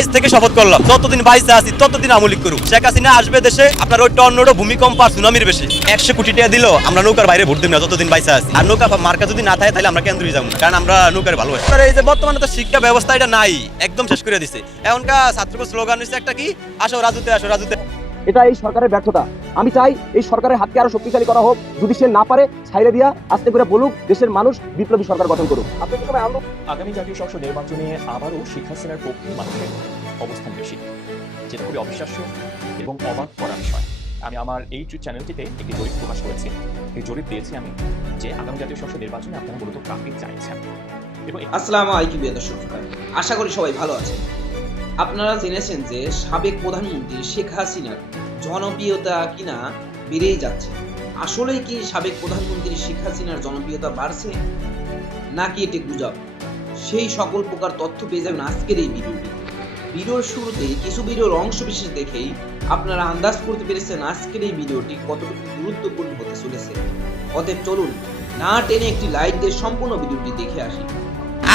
আজ থেকে শপথ করলাম। যতদিন বাইসে আছি, ততদিন আমলিক করুক। শেখ হাসিনা আসবে দেশে, আপনার ওই টর্নোডো ভূমিকম্প আর সুনামির বেশি। একশো কোটি টাকা দিল আমরা নৌকার বাইরে ভোট দিব না, যতদিন বাইসে আছি। আর নৌকা মার্কা যদি না থাকে, তাহলে আমরা কেন্দ্র যাব কারণ আমরা নৌকার ভালো আর এই যে বর্তমানে তো শিক্ষা ব্যবস্থা এটা নাই, একদম শেষ করে দিছে। এখনকার ছাত্রকে স্লোগান হচ্ছে একটা কি? আসো রাজুতে আসো রাজুতে। এটা এই সরকারের ব্যর্থতা। আমি চাই এই সরকারের হাতকে আরও শক্তিশালী করা হোক। যদি সে না পারে ছাইরে দিয়া আস্তে করে বলুক দেশের মানুষ বিপ্লবী সরকার গঠন করুক। আপনাদের সবাই আগামী জাতীয় সংসদ নির্বাচনে আবারও শেখ হাসিনার পক্ষে মানুষের অবস্থান বেশি। যেটা খুবই অবিশ্বাস্য এবং অবাক করা বিষয়। আমি আমার এই চ্যানেলটিতে একটি জরিপ প্রকাশ করেছি। এই জরিপ দিয়েছি আমি যে আগামী জাতীয় সংসদ নির্বাচনে আপনারা মূলত কাকে চাইছেন। এবং আসসালামু আলাইকুম দর্শক। আশা করি সবাই ভালো আছেন। আপনারা জেনেছেন যে সাবেক প্রধানমন্ত্রী শেখ হাসিনার জনপ্রিয়তা কিনা বেড়েই যাচ্ছে। আসলেই কি সাবেক প্রধানমন্ত্রী শেখ হাসিনার জনপ্রিয়তা বাড়ছে? নাকি এটি গুজব? সেই সকল প্রকার তথ্য পেয়ে যাবেন আজকের এই ভিডিওটি। ভিডিওর শুরুতে কিছু ভিডিওর অংশ বিশেষ দেখেই আপনারা আন্দাজ করতে পেরেছেন আজকের এই ভিডিওটি কতটুকু গুরুত্বপূর্ণ হতে চলেছে। অতএব চলুন না টেনে একটি লাইক দিয়ে সম্পূর্ণ ভিডিওটি দেখে আসি।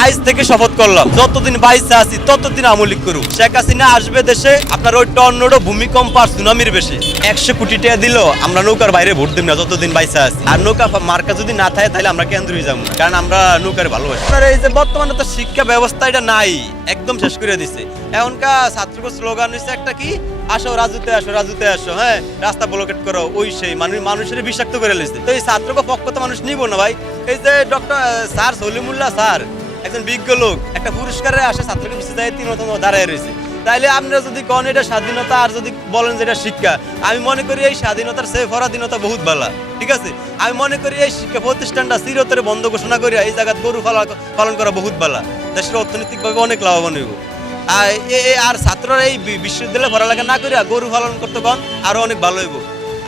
আজ থেকে শপথ করলাম। যতদিন বাইসে আছি, ততদিন আমলিক করুক। শেখ হাসিনা আসবে দেশে, আপনার ওই টর্নেডো ভূমিকম্প আর সুনামির বেশি। একশো কোটি টাকা দিল, আমরা নৌকার বাইরে ভোট দিন না, যতদিন বাইসে আছি। আর নৌকা মার্কা যদি না থাকে, তাহলে আমরা কেন্দ্র যাব কারণ আমরা নৌকার ভালোবাসি। এই যে বর্তমানে তো শিক্ষা ব্যবস্থা এটা নাই, একদম শেষ করে দিছে। এখনকার ছাত্রকে স্লোগান হচ্ছে একটা কি? আসো রাজুতে আসো রাজুতে আসো হ্যাঁ? রাস্তা ব্লকেট করো, ওই সেই, মানুষ মানুষের বিষাক্ত করে লিখছে তো এই ছাত্রকে পক্ষ তো মানুষ নিব না ভাই। এই যে ডক্টর স্যার সলিমুল্লাহ, স্যার একজন বিজ্ঞ লোক, একটা পুরস্কারে আসে ছাত্রকে যায়, তিন মতো দাঁড়ায় রয়েছে। তাইলে আপনারা যদি কন এটা স্বাধীনতা, আর যদি বলেন যে এটা শিক্ষা, আমি মনে করি এই স্বাধীনতার সে পরাধীনতা বহুত ভালো ঠিক আছে? আমি মনে করি এই শিক্ষা প্রতিষ্ঠানটা চিরতরে বন্ধ ঘোষণা করিয়া এই জায়গায় গরু পালন করা বহুত ভালো দেশের অর্থনৈতিকভাবে অনেক লাভবান হইব। আর আর ছাত্ররা এই বিশ্ববিদ্যালয়ে পড়ালেখা না করিয়া গরু পালন করতে কন, আরও অনেক ভালো হইব।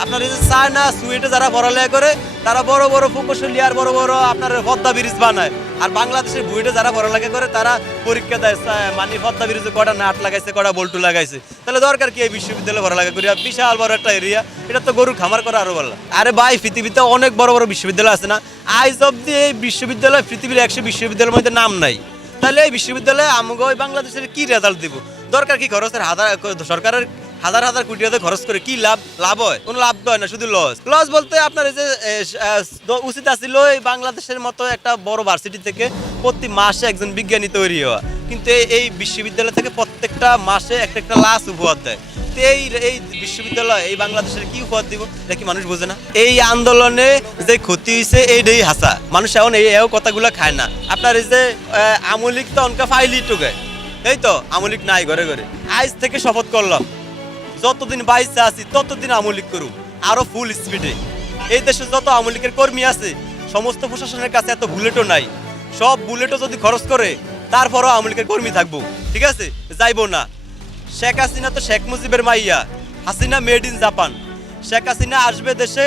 আপনার এই যে চায় না সুয়েটে যারা পড়ালেখা করে, তারা বড় বড় প্রকৌশলী আর বড় বড় আপনার পদ্মা ব্রিজ বানায়। আর বাংলাদেশের বুয়েটে যারা পড়ালেখা করে, তারা পরীক্ষা দেয় মানে পদ্মা ব্রিজে কটা নাট লাগাইছে, কটা বল্টু লাগাইছে? তাহলে দরকার কি এই বিশ্ববিদ্যালয়ে পড়ালেখা করিয়া বিশাল বড় একটা এরিয়া এটা তো গরু খামার করা আরও ভালো। আরে ভাই, পৃথিবীতে অনেক বড় বড় বিশ্ববিদ্যালয় আছে না? আইজ অব্দি এই বিশ্ববিদ্যালয়, পৃথিবীর একশো বিশ্ববিদ্যালয়ের মধ্যে নাম নাই। তাহলে এই বিশ্ববিদ্যালয়ে আমাকে বাংলাদেশের কি রেজাল্ট দিব? দরকার কি খরচের হাজার সরকারের হাজার হাজার কোটি টাকা খরচ করে কি লাভ লাভ হয়? কোনো লাভ হয় না, শুধু লস লস বলতে আপনার এই যে উচিত এই বাংলাদেশের মতো একটা বড় ভার্সিটি থেকে প্রতি মাসে একজন বিজ্ঞানী তৈরি হওয়া। কিন্তু এই- বিশ্ববিদ্যালয় থেকে প্রত্যেকটা মাসে একটা একটা লাশ উপহার দেয়। তো এই এই বিশ্ববিদ্যালয়, এই বাংলাদেশের কি উপহার দিব? এটা কি মানুষ বোঝে না? এই আন্দোলনে যে ক্ষতি হয়েছে এইটাই হাসা। মানুষ এখন এই, এও কথাগুলো খায় না। আপনার এই যে আমলিক তো অনকা ফাইলি টুকে। এই তো, আমলিক নাই ঘরে ঘরে। আজ থেকে শপথ করলাম। যতদিন বাইসে আছি, ততদিন আমলিক করুক। আরও ফুল স্পিডে এই দেশে যত আমলিকের কর্মী আছে, সমস্ত প্রশাসনের কাছে এত বুলেটও নাই। সব বুলেটও যদি খরচ করে, তারপরও আমলিকের কর্মী থাকব। ঠিক আছে? যাইবো না। শেখ হাসিনা তো শেখ মুজিবের মাইয়া। Hasina made in Japan Sheikh Hasina আসবে দেশে,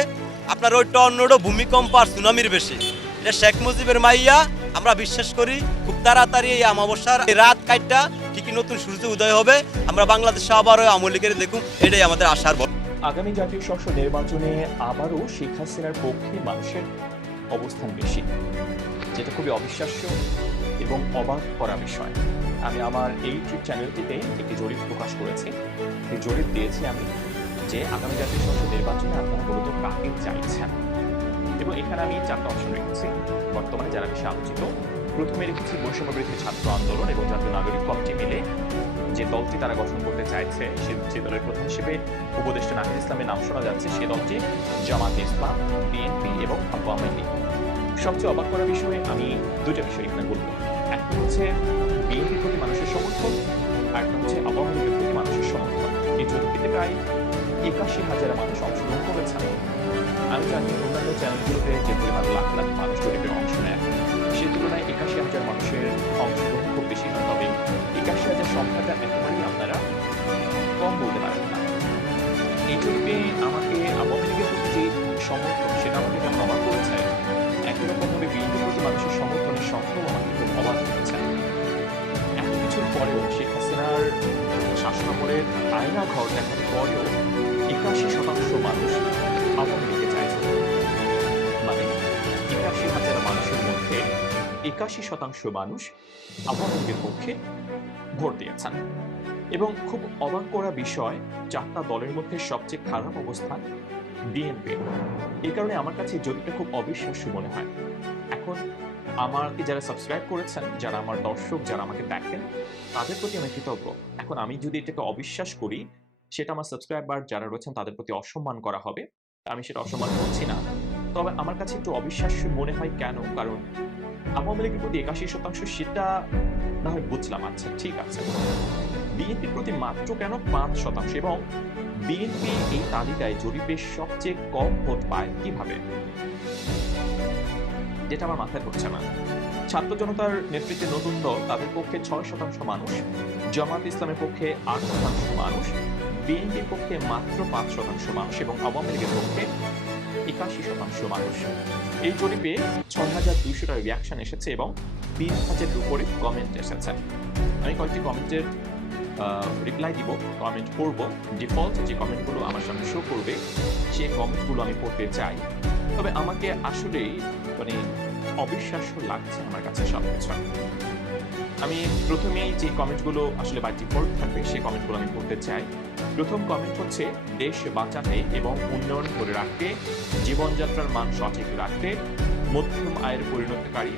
আপনার ওই টর্নেডো ভূমিকম্প আর সুনামির বেশি। এটা শেখ মুজিবের মাইয়া আমরা বিশ্বাস করি খুব তাড়াতাড়ি এই অমাবস্যার রাত কাইটটা ঠিকই নতুন সূর্য উদয় হবে। আমরা বাংলাদেশে আবারও আমলিকের দেখুন, এটাই আমাদের আশার বল। আগামী জাতীয় সংসদ নির্বাচনে আবারও শেখ হাসিনার পক্ষে মানুষের অবস্থান বেশি, যেটা খুবই অবিশ্বাস্য এবং অবাক করা বিষয়। আমি আমার এই ইউটিউব চ্যানেলটিতে একটি জরিপ প্রকাশ করেছি। এই জরিপ দিয়েছি আমি যে আগামী জাতীয় সংসদ নির্বাচনে আপনারা মূলত কাকে চাইছেন? এখানে আমি চারটা অপশন রেখেছি। বর্তমানে যারা বেশি আলোচিত, প্রথমে রেখেছি বৈষম্য বিরোধী ছাত্র আন্দোলন এবং জাতীয় নাগরিক কমিটি মিলে যে দলটি তারা গঠন করতে চাইছে, সে দলের প্রধান হিসেবে উপদেষ্টা নাহিদ ইসলামের নাম শোনা যাচ্ছে, সে দলটি জামাত ইসলাম, বিএনপি এবং আওয়ামী লীগ। সবচেয়ে অবাক করা বিষয়ে আমি দুটো বিষয় এখানে বলব। একটা হচ্ছে বিএনপির প্রতি মানুষের সমর্থন, আর একটা হচ্ছে আওয়ামী লীগের প্রতি মানুষের সমর্থন। এই জরিপটিতে প্রায় একাশি হাজার মানুষ অংশগ্রহণ করেছেন। আমি জানি অন্যান্য চ্যানেলগুলোতে যে পরিমাণ লাখ লাখ মানুষ জরিপে অংশ নেয়, সে তুলনায় একাশি হাজার মানুষের অংশগ্রহণ খুব বেশি নয় তবে একাশি হাজার সংখ্যাটা একেবারেই আপনারা কম বলতে পারেন না। এই জরিপে আমাকে আওয়ামী লীগের প্রতি যে সমর্থন, সেটা আমাকে কেমন অবাক করেছে, একই রকমভাবে বিএনপির প্রতি মানুষের সমর্থনের সংখ্যাও আমাকে খুব অবাক করেছে। এত কিছুর পরেও শেখ হাসিনার শাসনামলের আয়না ঘর দেখার পরেও একাশি শতাংশ মানুষ একাশি শতাংশ মানুষ আওয়ামী পক্ষে ভোট দিয়েছেন। এবং খুব অবাক করা বিষয়, চারটা দলের মধ্যে সবচেয়ে খারাপ অবস্থান বিএনপি। এই কারণে আমার কাছে জরিপটা খুব অবিশ্বাস্য মনে হয়। এখন আমাকে যারা সাবস্ক্রাইব করেছেন, যারা আমার দর্শক, যারা আমাকে দেখেন, তাদের প্রতি আমি কৃতজ্ঞ। এখন আমি যদি এটাকে অবিশ্বাস করি, সেটা আমার সাবস্ক্রাইবার যারা রয়েছেন, তাদের প্রতি অসম্মান করা হবে। আমি সেটা অসম্মান করছি না। তবে আমার কাছে একটু অবিশ্বাস্য মনে হয় কেন? কারণ আওয়ামী লীগের প্রতি একাশি শতাংশ সেটা না হয় বুঝলাম। আচ্ছা ঠিক আছে। বিএনপির প্রতি মাত্র কেন পাঁচ শতাংশ? এবং বিএনপি এই তালিকায় জরিপে সবচেয়ে কম ভোট পায় কীভাবে? যেটা আমার মাথায় ঢুকছে না। ছাত্র জনতার নেতৃত্বে নতুন দল, তাদের পক্ষে ছয় শতাংশ মানুষ, জামাত ইসলামের পক্ষে আট শতাংশ মানুষ, বিএনপির পক্ষে মাত্র পাঁচ শতাংশ মানুষ এবং আওয়ামী লীগের পক্ষে একাশি শতাংশ মানুষ। এই জরিপে ছয় হাজার দুইশোটা রিয়াকশন এসেছে এবং তিন হাজারের উপরে কমেন্ট এসেছে। আমি কয়েকটি কমেন্টের রিপ্লাই দিব কমেন্ট করব। ডিফল্ট যে কমেন্টগুলো আমার সামনে শো করবে, সেই কমেন্টগুলো আমি পড়তে চাই। তবে আমাকে আসলেই মানে অবিশ্বাস্য লাগছে আমার কাছে সব কিছু আমি প্রথমেই যে কমেন্টগুলো আসলে বাই ডিফল্ট থাকবে সেই কমেন্টগুলো আমি পড়তে চাই। প্রথম কমেন্ট হচ্ছে, দেশ বাঁচাতে এবং উন্নয়ন করে রাখতে, জীবনযাত্রার মান সঠিক রাখতে মধ্যম আয়ের পরিণতকারী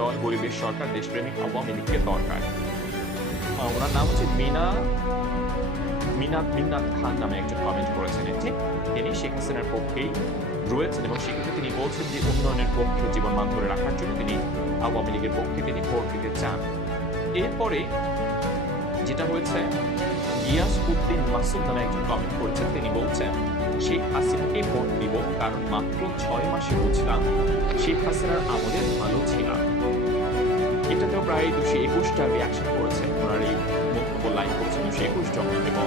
দল পরিবেশ সরকার, দেশপ্রেমিক, আওয়ামী লীগকে দরকার। ওনার নাম হচ্ছে মিনা মিনাত মিন্নাত খান নামে একজন কমেন্ট করেছেন ঠিক তিনি শেখ হাসিনার পক্ষেই রয়েছেন এবং সেক্ষেত্রে তিনি বলছেন যে উন্নয়নের পক্ষে জীবন মান ধরে রাখার জন্য তিনি আওয়ামী লীগের পক্ষে তিনি ভোট দিতে চান। এরপরে যেটা হয়েছে, গিয়াস উদ্দিন মাসুদ নামে একজন কমেন্ট করেছেন। তিনি বলছেন, শেখ হাসিনাকে ভোট দিব কারণ মাত্র ছয় মাসে বুঝলাম শেখ হাসিনার আমলে ভালো ছিল ছিলাম। এটাতেও প্রায় দুশো একুশটা রিয়াকশন করেছে। ওনার এই বক্তব্য লাইক করেছেন দুশো একুশ জন এবং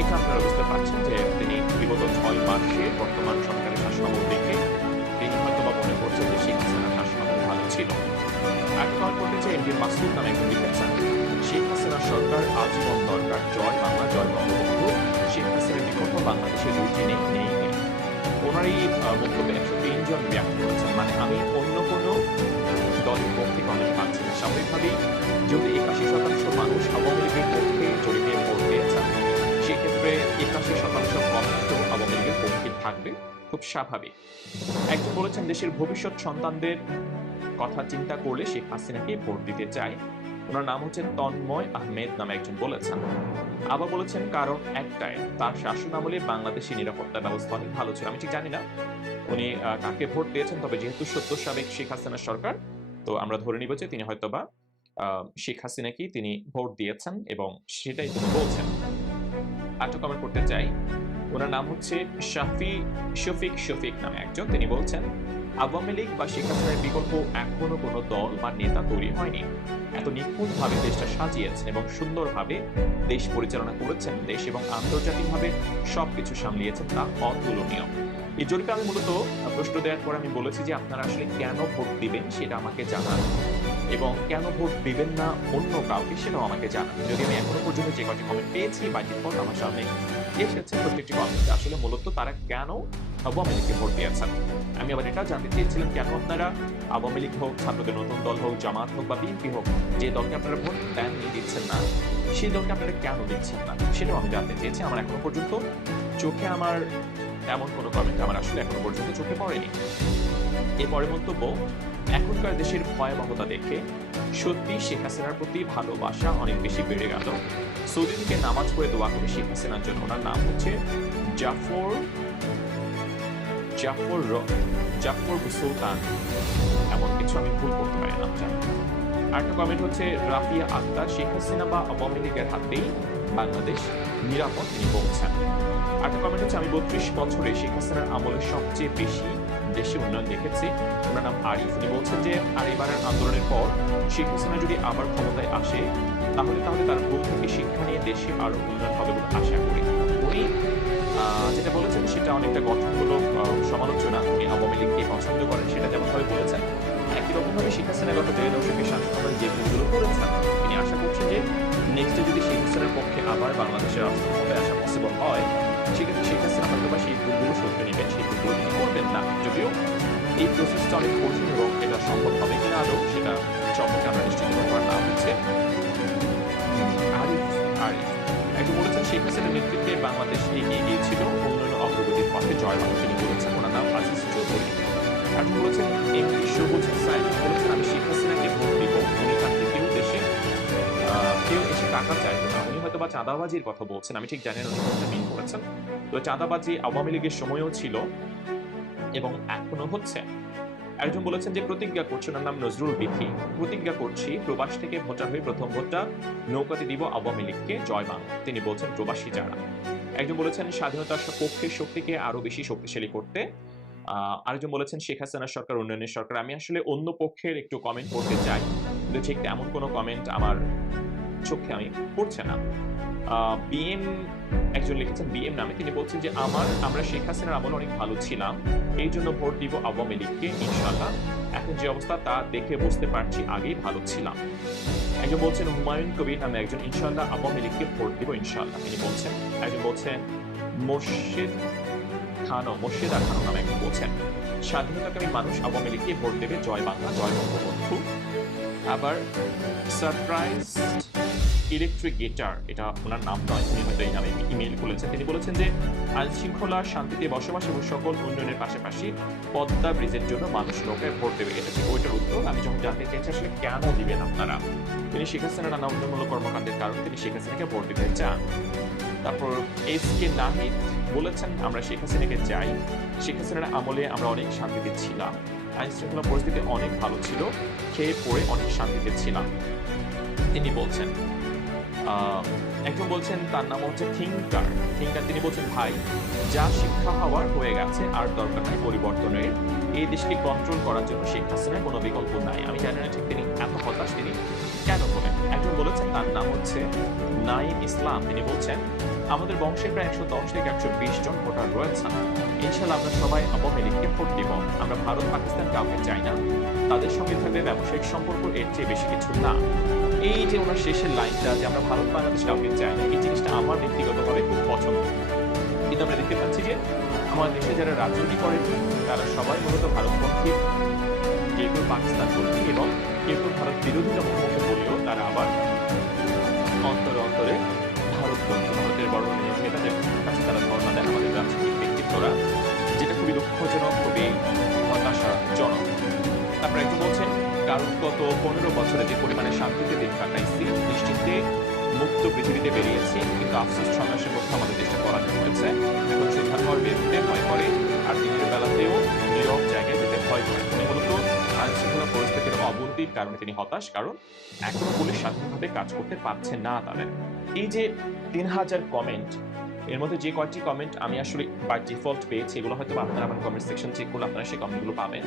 এখানে আপনারা বুঝতে পারছেন যে তিনি বিগত ছয় মাসে বর্তমান সরকারের শাসনামল কমেন্ট করতে চাই এমডি মাসুদ নামে একজন লিখেছেন শেখ হাসিনা সরকার আজীবন দরকার, জয় বাংলা, জয় বঙ্গবন্ধু। শেখ হাসিনার বিকল্প বাংলাদেশের রুটি নেই নেই। ওনার এই বক্তব্যে একশো তিনজন ব্যক্ত করেছেন মানে আমি অন্য কোনো দলের পক্ষে কমেন্ট পাচ্ছি না। স্বাভাবিকভাবেই যদি একাশি শতাংশ মানুষ আওয়ামী লীগের পক্ষে জড়িতে ভোট দিয়েছেন সেক্ষেত্রে একাশি শতাংশ কমেন্ট আওয়ামী লীগের পক্ষে থাকবে। খুব স্বাভাবিক। একজন বলেছেন, দেশের ভবিষ্যৎ সন্তানদের কথা চিন্তা করলে শেখ হাসিনাকে ভোট দিতে চায়। ওনার নাম হচ্ছে তন্ময় আহমেদ নামে একজন বলেছেন। আবার বলেছেন কারণ একটাই তার শাসন আমলে বাংলাদেশের নিরাপত্তা ব্যবস্থা অনেক ভালো ছিল। আমি ঠিক জানি না উনি কাকে ভোট দিয়েছেন তবে যেহেতু সত্য সাবেক শেখ হাসিনার সরকার তো আমরা ধরে নিব যে তিনি হয়তোবা আহ, শেখ হাসিনাকেই তিনি ভোট দিয়েছেন এবং সেটাই তিনি বলছেন। আরেকটা কমেন্ট করতে চাই। ওনার নাম হচ্ছে শাফি শফিক শফিক নামে একজন। তিনি বলছেন আওয়ামী লীগ বা শেখ হাসিনার বিকল্প এখনও কোনো দল বা নেতা তৈরি হয়নি। এত নিখুঁতভাবে দেশটা সাজিয়েছেন এবং সুন্দরভাবে দেশ পরিচালনা করেছেন দেশ এবং আন্তর্জাতিকভাবে সবকিছু সামলিয়েছেন তা অতুলনীয়। এই জরিপে আমি মূলত প্রশ্ন দেওয়ার পর আমি বলেছি যে আপনারা আসলে কেন ভোট দিবেন সেটা আমাকে জানান এবং কেন ভোট দিবেন না অন্য কাউকে সেটাও আমাকে জানান। যদি আমি এখনও পর্যন্ত যে কটি কমেন্ট পেয়েছি বা ডিফল্ট আমার সামনে এসেছে প্রত্যেকটি কমেন্ট আসলে মূলত তারা কেন আওয়ামী লীগকে ভোট দিয়েছেন? আমি আবার এটাও জানতে চেয়েছিলাম কেন আপনারা আওয়ামী লীগ হোক, ছাত্রদের নতুন দল হোক, জামাত হোক বা বিএনপি হোক, যে দলকে আপনারা ভোট দেন নিয়ে দিচ্ছেন না, সেই দলকে আপনারা কেন দিচ্ছেন না? সেটাও আমি জানতে চেয়েছি। আমার এখনও পর্যন্ত চোখে আমার এমন কোনো কমেন্ট আমার আসলে এখনও পর্যন্ত চোখে পড়েনি। এরপরে মন্তব্য, এখনকার দেশের ভয়াবহতা দেখে সত্যি শেখ হাসিনার প্রতি ভালোবাসা অনেক বেশি বেড়ে গেল। সৌদি থেকে নামাজ পড়ে দোয়া করে শেখ হাসিনার জন্য ওনার নাম হচ্ছে জাফর জাফর র- জাফর সুলতান এমন কিছু আমি ভুল করতে পারি নামটা আরেকটা কমেন্ট হচ্ছে, রাফিয়া আক্তার, শেখ হাসিনা বা আওয়ামী লীগের হাতেই বাংলাদেশ নিরাপদ তিনি বলছেন আরেকটা কমেন্ট হচ্ছে, আমি বত্রিশ বছরে শেখ হাসিনার আমলে সবচেয়ে বেশি দেশে উন্নয়ন দেখেছি। ওনার নাম আরিফ। উনি বলছেন যে, আর এবারের আন্দোলনের পর শেখ হাসিনা যদি আবার ক্ষমতায় আসে, তাহলে তাহলে তার ভুল থেকে শিক্ষা নিয়ে দেশে আরও উন্নয়ন হবে বলে আশা করি। যেটা বলেছেন, সেটা অনেকটা গঠনমূলক সমালোচনা উনি আওয়ামী লীগকে পছন্দ করেন, সেটা যেমনভাবে বলেছেন একই রকমভাবে শেখ হাসিনা গত দেড় দশকের শাসনামলে যে ভুলগুলো করেছেন। তিনি আশা করছেন যে নেক্সটে যদি শেখ হাসিনার পক্ষে আবার বাংলাদেশের রাষ্ট্র ক্ষমতায় আসা পসিবল হয়, সেক্ষেত্রে শেখ হাসিনা হয়তো বা সেই ভুলগুলো সত্যি নেবেন, সেই ভুলগুলো তিনি করবেন না। যদিও এই প্রসেসটা অনেক কঠিন এবং এটা সম্ভব হবে কিনা আদৌ, সেটা সম্পর্কে আমরা নিশ্চিত পারার নাম হচ্ছে শেখ হাসিনার নেতৃত্বে বাংলাদেশ এগিয়ে গিয়েছিল। উন্নয়ন অগ্রগতির পথে জয় বাংলা তিনি বলেছেন ওনার নাম আজিজ চৌধুরী। বলেছেন সবুজ বলেছেন, আমি শেখ হাসিনাকে ভোট দিব, উনি থাকতে কেউ দেশে কেউ এসে টাকা চাইবে না। উনি হয়তো বা চাঁদাবাজির কথা বলছেন, আমি ঠিক জানি না কোনটা মিন করেছেন। তো চাঁদাবাজি আওয়ামী লীগের সময়ও ছিল এবং এখনও হচ্ছে। একজন বলেছেন যে প্রতিজ্ঞা করছে, ওনার নাম নজরুল বিথি প্রতিজ্ঞা করছি, প্রবাস থেকে ভোটার হয়ে প্রথম ভোটটা নৌকাতে দিব আওয়ামী লীগকে, জয় বাংলা তিনি বলছেন, প্রবাসী যারা। একজন বলেছেন, স্বাধীনতার পক্ষের শক্তিকে আরও বেশি শক্তিশালী করতে। আরেকজন বলেছেন, শেখ হাসিনার সরকার, উন্নয়নের সরকার। আমি আসলে অন্য পক্ষের একটু কমেন্ট করতে চাই। ঠিক তেমন কোনো কমেন্ট আমার চোখে আমি পড়ছে না। বিএম একজন লিখেছেন বিএম নামে। তিনি বলছেন যে, আমার, আমরা শেখ হাসিনার আমল অনেক ভালো ছিলাম। এই জন্য ভোট দিব আওয়ামী লীগকে ইনশাল্লাহ এখন যে অবস্থা, তা দেখে বুঝতে পারছি, আগেই ভালো ছিলাম। একজন বলছেন, হুমায়ুন কবির নামে একজন ইনশাল্লাহ আওয়ামী লীগকে ভোট দিব ইনশাল্লাহ তিনি বলছেন, একজন বলছেন, মোর্শেদ খানো মোর্শেদা খানো নামে একজন বলছেন, স্বাধীনতাকামী মানুষ আওয়ামী লীগকে ভোট দেবে, জয় বাংলা, জয় বঙ্গবন্ধু। আবার সারপ্রাইজ ইলেকট্রিক গিটার এটা ওনার নাম নয়, উনি হয়তো এই নামে ইমেল করেছেন। তিনি বলেছেন যে আইন শৃঙ্খলা শান্তিতে বসবাস এবং সকল উন্নয়নের পাশাপাশি পদ্মা ব্রিজের জন্য মানুষ নৌকায় ভোট দেবে। এটা ঠিক ওইটার উত্তর। আমি যখন জানতে চাইছি আসলে কেন দিবেন আপনারা, তিনি শেখ হাসিনা নানা উন্নয়নমূলক কর্মকাণ্ডের কারণে, তিনি শেখ হাসিনাকে ভোট দিতে চান। তারপর এস কে নাহিদ বলেছেন, আমরা শেখ হাসিনাকে চাই। শেখ হাসিনার আমলে আমরা অনেক শান্তিতে ছিলাম। আইন শৃঙ্খলা পরিস্থিতি অনেক ভালো ছিল, খেয়ে পড়ে অনেক শান্তিতে ছিলাম। তিনি বলছেন একজন বলছেন তার নাম হচ্ছে থিঙ্কার। থিঙ্কার তিনি বলছেন, ভাই, যা শিক্ষা হওয়ার হয়ে গেছে, আর দরকার নাই পরিবর্তনের। এই দেশকে কন্ট্রোল করার জন্য শেখ হাসিনার কোনো বিকল্প নাই। আমি জানি না ঠিক তিনি এত হতাশ তিনি কেন বলেন একজন বলেছেন, তার নাম হচ্ছে নাইম ইসলাম। তিনি বলছেন, আমাদের বংশে প্রায় একশো দশ থেকে একশো বিশ জন ভোটার রয়েছেন। ইনশাল্লাহ আমরা সবাই লীগকে ভোট দিব। আমরা ভারত, পাকিস্তান কাউকে চাই না। তাদের সঙ্গে থাকবে ব্যবসায়িক সম্পর্ক এর চেয়ে বেশি কিছু না। এই যে ওনার শেষের লাইনটা যে আমরা ভারত বাংলাদেশ কাউকে চাই না, এই জিনিসটা আমার ব্যক্তিগতভাবে খুব পছন্দ। কিন্তু আমরা দেখতে পাচ্ছি যে আমার দেশে যারা রাজনীতি করেন, তারা সবাই মূলত ভারতপন্থী। কেউ কেউ পাকিস্তানপন্থী এবং কেউ কেউ ভারত বিরোধীরা মুখোমুখি বললেও তারা আবার অন্তরে অন্তরে ভারতপন্থী ভারতের বড় নেতাদের কাছে তারা ধর্ণা দেন আমাদের রাজনৈতিক ব্যক্তিত্বরা, যেটা খুবই দুঃখজনক, খুবই হতাশাজনক। তারপর একটু বলছেন কারণ গত পনেরো বছরে যে পরিমাণে শান্তিতে দিন কাটাইছি নিশ্চিন্তে মুক্ত পৃথিবীতে বেরিয়েছি। কিন্তু আফসোস মাসের মধ্যে আমাদের দেশটা পরাধীন হয়েছে। এখন সন্ধ্যার পর বের ভয় করে, আর দিনের বেলাতেও নীরব জায়গায় যেতে ভয় করে। তিনি মূলত আইন শৃঙ্খলা পরিস্থিতির অবনতির কারণে তিনি হতাশ, কারণ এখনও পুলিশ স্বাধীনভাবে কাজ করতে পারছে না তাদের। এই যে তিন হাজার কমেন্ট এর মধ্যে যে কয়েকটি কমেন্ট আমি আসলে বাই ডিফল্ট পেয়েছি, এগুলো হয়তো আপনারা আমার কমেন্ট সেকশন চেক করলে আপনারা সেই কমেন্টগুলো পাবেন।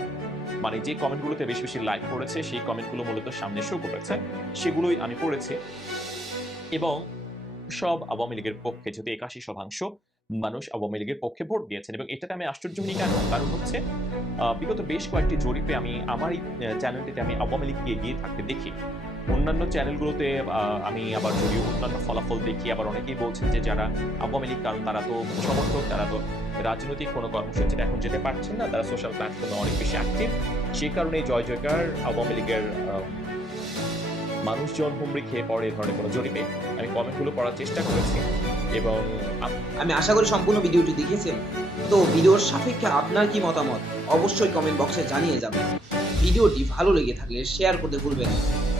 মানে যে কমেন্টগুলোতে বেশি বেশি লাইক করেছে সেই কমেন্টগুলো মূলত সামনে শো করেছে, সেগুলোই আমি পড়েছি। এবং সব আওয়ামী লীগের পক্ষে যদি একাশি শতাংশ মানুষ আওয়ামী লীগের পক্ষে ভোট দিয়েছেন। এবং এটাতে আমি আশ্চর্য হই কেন? কারণ হচ্ছে বিগত বেশ কয়েকটি জরিপে আমি আমার এই চ্যানেলটিতে আমি আওয়ামী লীগকে এগিয়ে থাকতে দেখি। অন্যান্য চ্যানেলগুলোতে আমি আবার যদিও অন্যান্য ফলাফল দেখি। আবার অনেকেই বলছেন যে যারা আওয়ামী লীগ, কারণ তারা তো সমর্থক, তারা তো রাজনৈতিক কোনো কর্মসূচিতে এখন যেতে পারছেন না, তারা সোশ্যাল প্ল্যাটফর্মে অনেক বেশি অ্যাক্টিভ সেই কারণে জয় জয়কার আওয়ামী লীগের মানুষজন হুমড়ি খেয়ে পড়ে এই ধরনের কোনো জরিপে। আমি কমেন্টগুলো পড়ার চেষ্টা করেছি এবং আমি আশা করি সম্পূর্ণ ভিডিওটি দেখেছেন। তো ভিডিওর সাপেক্ষে আপনার কি মতামত? অবশ্যই কমেন্ট বক্সে জানিয়ে যাবেন। ভিডিওটি ভালো লেগে থাকলে শেয়ার করতে ভুলবেন না।